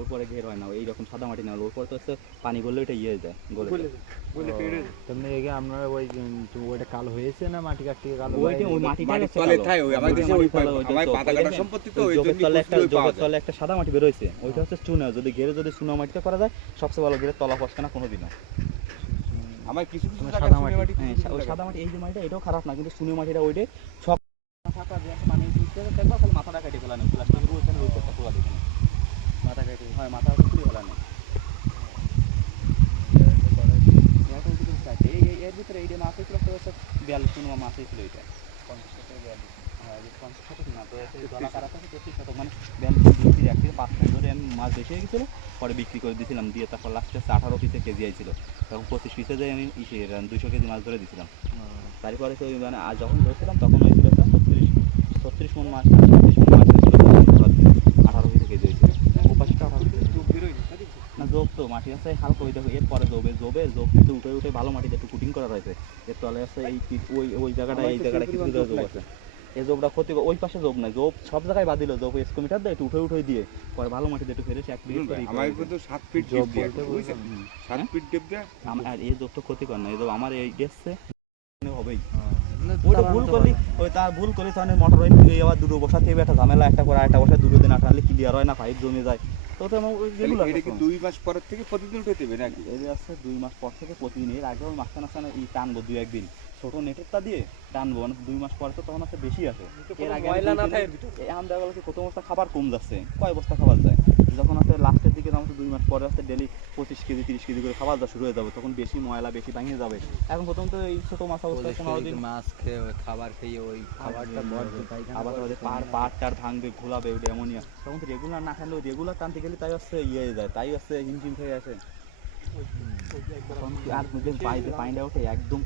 ওর পরে ঘের হয় না, এইরকম সাদা মাটি না, ওর পরে তো হচ্ছে পানি গলে ওইটা ইয়ে যায়, গলে যায়। তেমনি এগে আপনারা ওই ওইটা কালো হয়েছে না মাটি কাটতে কালো ওইটা ওই মাটিটাই হচ্ছে তলে কালো। থাই ওই আমার কাছে ওই আমার পাতা কাটা দেখেন, সম্পত্তি তো ওই ওই জোকের জন্য তলে একটা খুঁজলেই পাওয়া জোকের যায়। তলে একটা সাদা মাটি বেরোইছে, ওইটা হচ্ছে চুনা। যদি ঘেরে যদি চুনা মাটিতে করা যায় সবচেয়ে ভালো, ঘেরে তলা ফসকে না কোনোদিনও। আমার কিছু কিছু মানে জায়গা সাদা চুনে মাটি। মাটি হ্যাঁ, ওই সাদা মাটি, এই যে মাটিটা এটাও খারাপ না, কিন্তু চুনে মাটিটা ওইটাই শক্ত থাকা যে একটা পানি দিতে একবার খালি মাথাটা কেটে ফেলানো, প্লাস্টিকের ওইখানে রয়েছে একটা পোলা দেখুন, মাথা কাটি হয় মাথা খুলে ফেলানো। এর ভিতরে এইটা মাছ হয়েছিল তো হচ্ছে 42 মাছ হয়েছিল এইটা, 50 থেকে 42। হ্যাঁ 50 শতক না তো জলাকার আছে 33 শতক, মানে 42 এক থেকে 5 মণ ধরে আমি মাছ বেশি হয়ে গেছিলো, পরে বিক্রি করে দিয়েছিলাম, দিয়ে তারপর লাস্টে 18 পিসে কেজি আইছিল, তখন 25 পিসে যে আমি 200 কেজি মাছ ধরে দিয়েছিলাম। তারপরে তো মানে যখন ধরছিলাম তখন হয়েছিল 36 মণ মাছ, 36 মণ মাছ হয়েছিল, 18 পিসে কেজি হয়েছিল। ও পাশটা 18 না জোব তো মাটি আছে হালকা, ওই দেখো এরপরে জোব কিন্তু উঠে উঠে ভালো মাটিতে একটু কুটিং করা রয়েছে, এর তলে আছে এই ওই ওই জায়গাটা, এই জায়গাটা কিছু কিছু জোব আছে। এই জোবটা ক্ষতি, ওই পাশে জোব নাই, জোব সব জায়গায় বাদিল, জোব স্কোমিটার দেয় একটু উঠে দিয়ে পরে ভালো মাটিতে একটু ফেলে এক পিস করে আমার কিন্তু 7 ফিট জব ডিপ দিয়ে বলতে বুঝছেন 7 ফিট ডিপ দিয়ে আর এই জোব তো ক্ষতিকর না, এই জোব আমার এই গেছে হবেই। না, ওইটা তারা ভুল তো করলি, বলে। ওই তার ভুল করলি তাহলে মোটর ওই আবার দুটো বসাতে হবে, একটা ঝামেলা, একটা করে আরেকটা বসায় দুটো দিন আটানলে ক্লিয়ার হয় না, পাইপ জমে যায়, তো তো আমার রেগুলার এটা কি 2 মাস পরের থেকে প্রতিদিন উঠে দেবে নাকি? এই আছে 2 মাস পর থেকে প্রতিদিন, এর আগেও মাঝখানে আছে না এই টানবো 2-1 দিন ছোট নেটেরটা দিয়ে টানবো, মানে 2 মাস পরে তো তখন আছে বেশি আছে, এর আগে ময়লা না থাকে এখন দেখা গেলো কি প্রথম অবস্থা খাবার কম যাচ্ছে, কয় বস্তা খাবার যায়, যখন আছে লাস্টের দিকে তখন 2 মাস পরে আছে ডেলি 25 কেজি 30 কেজি করে খাবার দেওয়া শুরু হয়ে যাবে, তখন বেশি ময়লা বেশি ভাঙিয়ে যাবে। এখন প্রথম তো এই ছোট মাছ অবস্থায় 15 দিন মাছ খেয়ে ওই খাবার খেয়ে ওই খাবারটা বদ্ধ আবার ওদের পাহাড় টার ভাঙবে ঘোলাবে ওইটা অ্যামোনিয়া, তখন তো রেগুলার না খেলে রেগুলার টানতে গেলে তাই হচ্ছে ইয়ে হয়ে যায়, তাই হচ্ছে হিমশিম হয়ে আসে। আর পানিটা ওঠে একদম